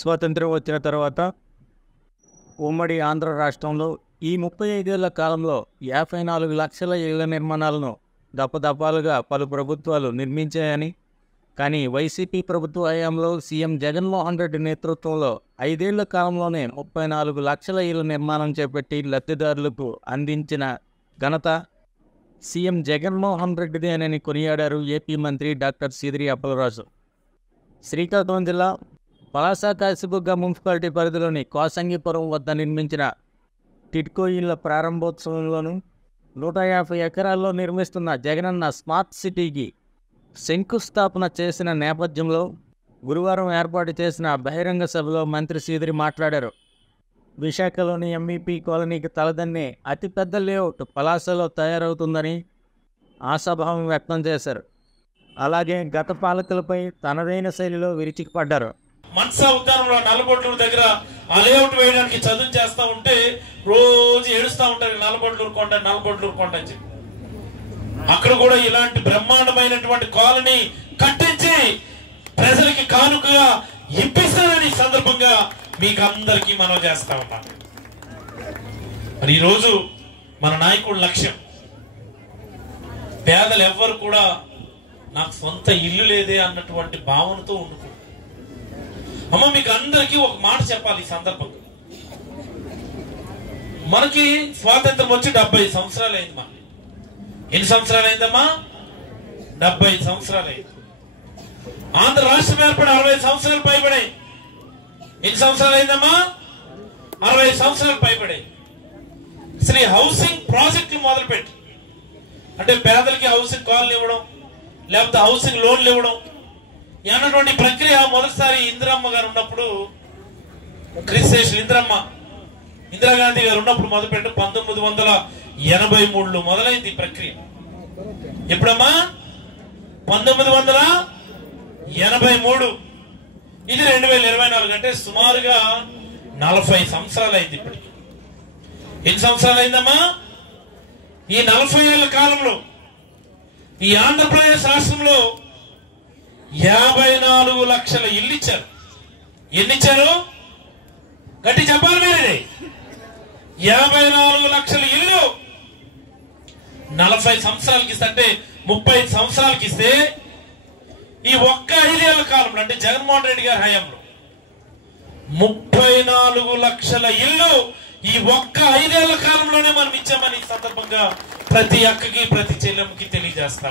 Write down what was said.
స్వాతంత్ర్యం వచ్చిన తర్వాత ఉమ్మడి ఆంధ్ర రాష్ట్రంలో ఈ 35 ఏళ్ల కాలంలో 54 లక్షల ఇళ్ల నిర్మాణాలను దప్పదప్పాలుగా పలు ప్రభుత్వాలు నిర్మించాయని, కానీ వైసీపీ ప్రభుత్వ హయాంలో సీఎం జగన్మోహన్ రెడ్డి నేతృత్వంలో 5 ఏళ్ల కాలంలోనే 34 లక్షల ఇళ్ల నిర్మాణం చేపట్టి లబ్ధిదారులకు అందించిన ఘనత సీఎం జగన్మోహన్ రెడ్డిదేనని కొనియాడారు ఏపీ మంత్రి డాక్టర్ సీదిరి అప్పలరాజు. శ్రీకాకుళం జిల్లా పలాస కాశీబుగ్గ మున్సిపాలిటీ పరిధిలోని కోసంగిపురం వద్ద నిర్మించిన టిడ్కో ఇళ్ల ప్రారంభోత్సవంలోనూ 150 ఎకరాల్లో నిర్మిస్తున్న జగనన్న స్మార్ట్ సిటీకి శంకుస్థాపన చేసిన నేపథ్యంలో గురువారం ఏర్పాటు చేసిన బహిరంగ సభలో మంత్రి సీదిరి మాట్లాడారు. విశాఖలోని ఎంఈపీ కాలనీకి తలదన్నే అతిపెద్ద లేఅవుట్ పలాసలో తయారవుతుందని ఆశాభావం వ్యక్తం చేశారు. అలాగే గత పాలకులపై తనదైన శైలిలో విరుచుకుపడ్డారు. మనసా ఉద్యానంలో నల్లబొట్లూరు దగ్గర ఆ లేఅవుట్ వేయడానికి చదువు చేస్తా ఉంటే రోజు ఏడుస్తూ ఉంటారు, నల్లబొట్లూరు కొండ అని చెప్పి. అక్కడ కూడా ఇలాంటి బ్రహ్మాండమైనటువంటి కాలనీ కట్టించి ప్రజలకి కానుకగా ఇప్పిస్తారని సందర్భంగా మీకు అందరికీ మనం చేస్తా ఉన్నాం. మరి ఈరోజు మన నాయకుడి లక్ష్యం, పేదలు ఎవ్వరు కూడా నాకు సొంత ఇల్లు లేదే అన్నటువంటి భావనతో ఉండుకో. అమ్మ, మీకు అందరికీ ఒక మాట చెప్పాలి ఈ సందర్భంగా. మనకి స్వాతంత్రం వచ్చి 70 సంవత్సరాలు అయింది. మా ఎన్ని సంవత్సరాలు అయిందమ్మా? 70 సంవత్సరాలు అయింది. ఆంధ్ర రాష్ట్రం ఏర్పడి 60 సంవత్సరాలు పైబడాయి. ఎన్ని సంవత్సరాలు అయిందమ్మా? 60 సంవత్సరాలు పైబడాయి. అసలు హౌసింగ్ ప్రాజెక్టులు మొదలుపెట్టి, అంటే పేదలకి హౌసింగ్ కాలనీ ఇవ్వడం, లేకపోతే హౌసింగ్ లోన్లు ఇవ్వడం అన్నటువంటి ప్రక్రియ మొదటిసారి ఇందిరమ్మ గారు ఉన్నప్పుడు, క్రిస్టేషన్ ఇందిరాగాంధీ గారు ఉన్నప్పుడు మొదలుపెట్టి 1983లో మొదలైంది ఈ ప్రక్రియ. ఎప్పుడమ్మా? 1983. ఇది 2024, అంటే సుమారుగా 40 సంవత్సరాలు అయింది. ఇప్పటికి ఎన్ని సంవత్సరాలు అయిందమ్మా? ఈ 40 ఏళ్ల కాలంలో ఈ ఆంధ్రప్రదేశ్ రాష్ట్రంలో 54 లక్షల ఇల్లు ఇచ్చారు. ఎన్ని ఇచ్చారు? గట్టి చెప్పాలి మీరే. 54 లక్షల ఇల్లు 40 సంవత్సరాలకి ఇస్తే, అంటే 35 సంవత్సరాలకి ఇస్తే, ఈ ఒక్క 5 ఏళ్ల కాలంలో, అంటే జగన్మోహన్ రెడ్డి గారి హయాంలో 34 లక్షల ఇల్లు ఈ ఒక్క 5 ఏళ్ల కాలంలోనే మనం ఇచ్చామని ఈ సందర్భంగా ప్రతి అక్కకి ప్రతి చెల్లెమ్మకి తెలియజేస్తాం.